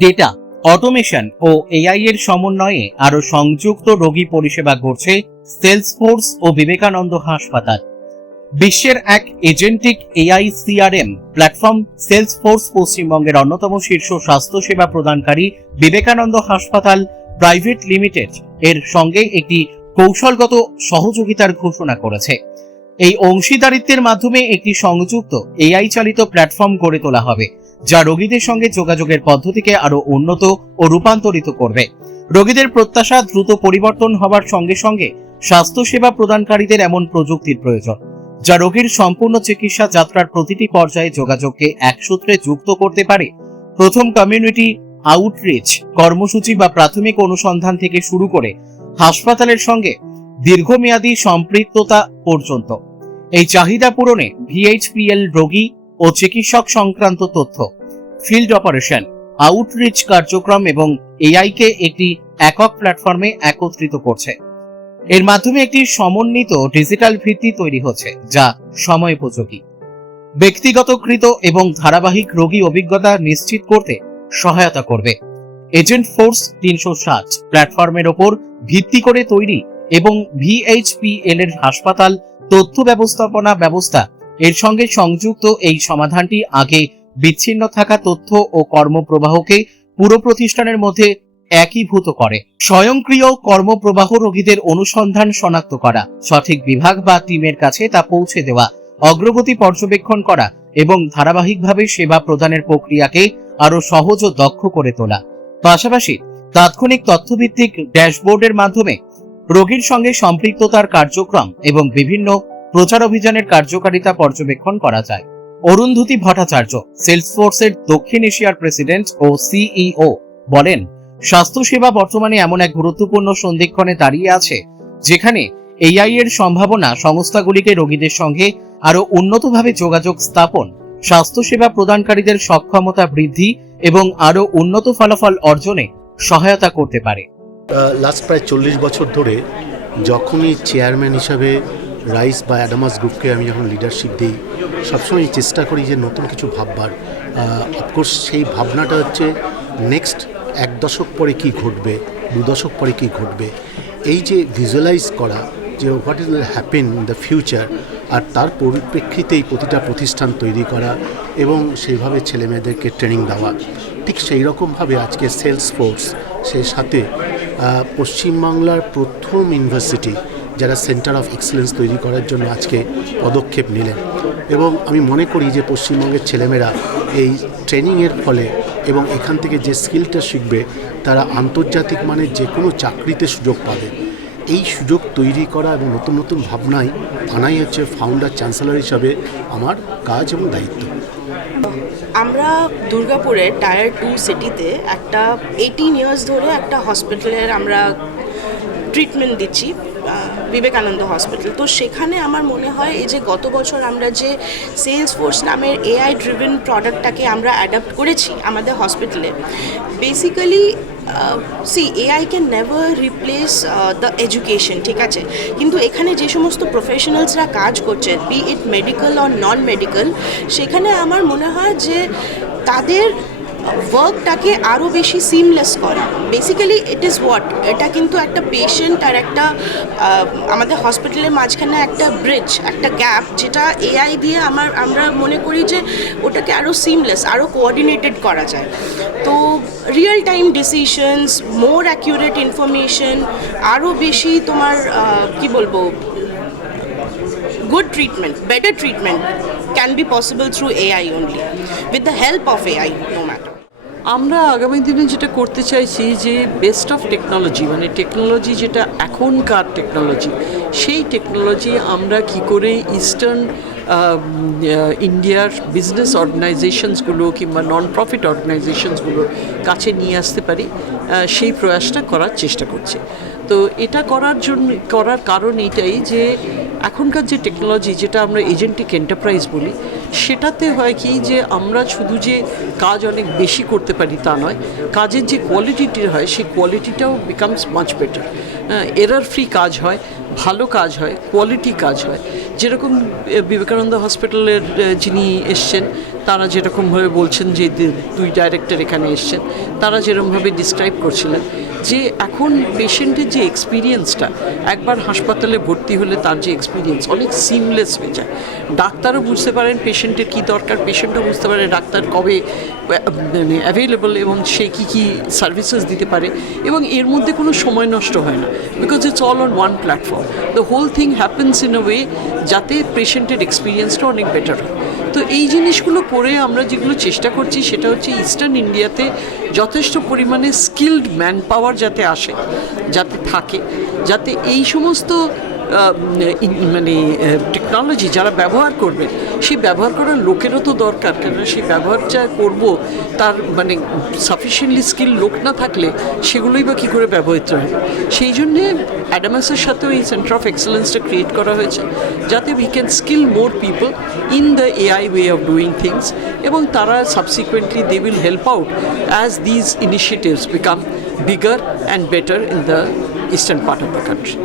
Data, automation ও AI এর সমন্বয়ে আরো সংযুক্ত রোগী পরিষেবা করছে সেলসফোর্স ও বিবেকানন্দ হাসপাতাল। বিশ্বের এক agentic AI CRM platform Salesforce পশ্চিমবঙ্গের অন্যতম শীর্ষ স্বাস্থ্যসেবা প্রদানকারী বিবেকানন্দ হাসপাতাল প্রাইভেট লিমিটেড এর সঙ্গে একটি কৌশলগত সহযোগিতার ঘোষণা করেছে। এই অংশীদারিত্বের মাধ্যমে একটি সংযুক্ত এআই চালিত প্ল্যাটফর্ম গড়ে তোলা হবে, যা রোগীদের সঙ্গে যোগাযোগের পদ্ধতিকে আরো উন্নত ও রূপান্তরিত করবে। রোগীদের প্রত্যাশা দ্রুত পরিবর্তন হওয়ার সঙ্গে সঙ্গে স্বাস্থ্যসেবা প্রদানকারীদের এমন প্রযুক্তির প্রয়োজন, যা রোগীর সম্পূর্ণ চিকিৎসা যাত্রার প্রতিটি পর্যায়ে যোগাযোগকে এক সূত্রে যুক্ত করতে পারে। প্রথম কমিউনিটি আউটরিচ কর্মসূচি বা প্রাথমিক অনুসন্ধান থেকে শুরু করে হাসপাতালের সঙ্গে দীর্ঘমেয়াদী সম্পৃক্ততা পর্যন্ত এই চাহিদা পূরণে ভিএইচপিএল রোগী ও চিকিৎসক সংক্রান্ত তথ্য, ফিল্ড অপারেশন, আউটরিচ কার্যক্রম এবং এআইকে একটি একক প্ল্যাটফর্মে একত্রিত করছে। এর মাধ্যমে একটি সমন্বিত ডিজিটাল ভিত্তি তৈরি হচ্ছে, যা সময়োপযোগী, ব্যক্তিগতকৃত এবং ধারাবাহিক রোগী অভিজ্ঞতা নিশ্চিত করতে সহায়তা করবে। এজেন্ট ফোর্স 360 প্ল্যাটফর্মের ওপর ভিত্তি করে তৈরি এবং ভিএইচপিএল এর হাসপাতাল তথ্য ব্যবস্থাপনা ব্যবস্থা এর সঙ্গে সংযুক্ত এই সমাধানটি আগে বিচ্ছিন্ন থাকা তথ্য ও কর্মপ্রবাহকে পুরো প্রতিষ্ঠানের মধ্যে একীভূত করে। স্বয়ংক্রিয় কর্মপ্রবাহ, রোগীদের অনুসন্ধান শনাক্ত করা, সঠিক বিভাগ বা টিমের কাছে তা পৌঁছে দেওয়া, অগ্রগতি পর্যবেক্ষণ করা এবং ধারাবাহিকভাবে সেবা প্রদানের প্রক্রিয়াকে আরো সহজ ও দক্ষ করে তোলা। পাশাপাশি তাৎক্ষণিক তথ্যভিত্তিক ড্যাশবোর্ডের মাধ্যমে রোগীর সঙ্গে সম্পৃক্ততার কার্যক্রম এবং বিভিন্ন প্রচার অভিযানের কার্যকারিতা পর্যবেক্ষণ করা যায়। অরুন্ধতী ভট্টাচার্য, সেলসফোর্সের দক্ষিণ এশিয়ার প্রেসিডেন্ট ও সিইও, বলেন, স্বাস্থ্যসেবা বর্তমানে এমন এক গুরুত্বপূর্ণ সন্ধিক্ষণে দাঁড়িয়ে আছে, যেখানে এআই এর সম্ভাবনা সংস্থাগুলিকে রোগীদের সঙ্গে আরো উন্নতভাবে যোগাযোগ স্থাপন, স্বাস্থ্যসেবা প্রদানকারীদের সক্ষমতা বৃদ্ধি এবং আরো উন্নত ফলাফল অর্জনে সহায়তা করতে পারে। লাস্ট প্রায় 40 বছর ধরে যখনই চেয়ারম্যান হিসাবে রাইস বা অ্যাডামাস গ্রুপকে আমি যখন লিডারশিপ দিই, সবসময় চেষ্টা করি যে নতুন কিছু ভাববার। অফকোর্স সেই ভাবনাটা হচ্ছে নেক্সট 1 দশক পরে কি ঘটবে, 2 দশক পরে কি ঘটবে, এই যে ভিজুয়ালাইজ করা যে what is happen in the future, আর তার পরিপ্রেক্ষিতেই প্রতিটা প্রতিষ্ঠান তৈরি করা এবং সেইভাবে ছেলেমেয়েদেরকে ট্রেনিং দেওয়া। ঠিক সেই রকমভাবে আজকে সেলসফোর্স সেই সাথে পশ্চিমবাংলার প্রথম ইউনিভার্সিটি যারা সেন্টার অফ এক্সেলেন্স তৈরি করার জন্য আজকে পদক্ষেপ নিলেন। এবং আমি মনে করি যে পশ্চিমবঙ্গের ছেলেমেয়েরা এই ট্রেনিংয়ের ফলে এবং এখান থেকে যে স্কিলটা শিখবে, তারা আন্তর্জাতিক মানের যে কোনো চাকরিতে সুযোগ পাবে। এই সুযোগ তৈরি করা এবং নতুন নতুন ভাবনায় আনাই হচ্ছে ফাউন্ডার চ্যান্সেলর হিসাবে আমার কাজ এবং দায়িত্ব। আমরা দুর্গাপুরের টায়ার 2 সিটিতে একটা 18 ইয়ার্স ধরে একটা হসপিটালের আমরা ট্রিটমেন্ট দিচ্ছি, বিবেকানন্দ হসপিটাল। তো সেখানে আমার মনে হয় এই যে গত বছর আমরা যে সেলসফোর্স নামের এআই ড্রিভেন প্রোডাক্টটাকে আমরা অ্যাডাপ্ট করেছি আমাদের হসপিটালে, basically AI can never replace the education, ঠিক আছে, কিন্তু এখানে যে সমস্ত প্রফেশনালসরা কাজ করছে, be it medical or non medical, সেখানে আমার মনে হয় যে তাদের ওয়ার্কটাকে আরও বেশি সিমলেস করা। বেসিক্যালি ইট ইজ হোয়াট, এটা কিন্তু একটা পেশেন্ট আর একটা আমাদের হসপিটালের মাঝখানে একটা ব্রিজ, একটা গ্যাপ, যেটা এআই দিয়ে আমরা মনে করি যে ওটাকে আরও সিমলেস, আরও কোঅর্ডিনেটেড করা যায়। তো রিয়েল টাইম ডিসিশনস, মোর অ্যাকিউরেট ইনফরমেশন, আরও বেশি তোমার কি বলবো, good treatment, better treatment can be possible through AI only, with the help of AI, no matter. আমরা আগামী দিনে যেটা করতে চাইছি যে বেস্ট অফ টেকনোলজি, মানে টেকনোলজি যেটা এখনকার টেকনোলজি, সেই টেকনোলজি আমরা কি করে ইস্টার্ন ইন্ডিয়ার বিজনেস অর্গানাইজেশনসগুলো কিংবা নন প্রফিট অর্গানাইজেশনসগুলোর কাছে নিয়ে আসতে পারি, সেই প্রয়াসটা করার চেষ্টা করছি। তো এটা করার কারণ এইটাই যে এখনকার যে টেকনোলজি, যেটা আমরা এজেন্টিক এন্টারপ্রাইজ বলি, সেটাতে হয় কি যে আমরা শুধু যে কাজ অনেক বেশি করতে পারি তা নয়, কাজের যে কোয়ালিটিটি হয় সেই কোয়ালিটিটাও becomes much better. Error free কাজ হয়, ভালো কাজ হয়, কোয়ালিটি কাজ হয়। যেরকম বিবেকানন্দ হসপিটালের যিনি এসছেন তারা যেরকমভাবে বলছেন যে দুই ডাইরেক্টর এখানে এসছেন, তারা যেরকমভাবে ডিসক্রাইব করছিলেন যে এখন পেশেন্টের যে এক্সপিরিয়েন্সটা, একবার হাসপাতালে ভর্তি হলে তার যে এক্সপিরিয়েন্স অনেক সিমলেস হয়ে যায়। ডাক্তারও বুঝতে পারেন পেশেন্টের কী দরকার, পেশেন্টও বুঝতে পারে ডাক্তার কবে অ্যাভেলেবল এবং সে কী কী সার্ভিসেস দিতে পারে, এবং এর মধ্যে কোনো সময় নষ্ট হয় না, because it's all on one platform. The whole thing happens in a way যাতে পেশেন্টের এক্সপিরিয়েন্সটা অনেক বেটার হয়। তো এই জিনিসগুলো করে আমরা যেগুলো চেষ্টা করছি সেটা হচ্ছে ইস্টার্ন ইন্ডিয়াতে যথেষ্ট পরিমাণে স্কিলড ম্যান পাওয়ার যাতে আসে, যাতে থাকে, যাতে এই সমস্ত মানে টেকনোলজি যারা ব্যবহার করবে সেই ব্যবহার করার লোকেরও তো দরকার, কেন সেই ব্যবহার যা করব তার মানে সাফিসিয়েন্টলি স্কিল লোক না থাকলে সেগুলোই বা কী করে ব্যবহৃত হবে। সেই জন্যে অ্যাডামাসের সাথেও এই সেন্টার অফ এক্সেলেন্সটা ক্রিয়েট করা হয়েছে যাতে we can skill more people in the AI way of doing things, এবং তারা subsequently they will help out as these initiatives become bigger and better in the eastern part of the country.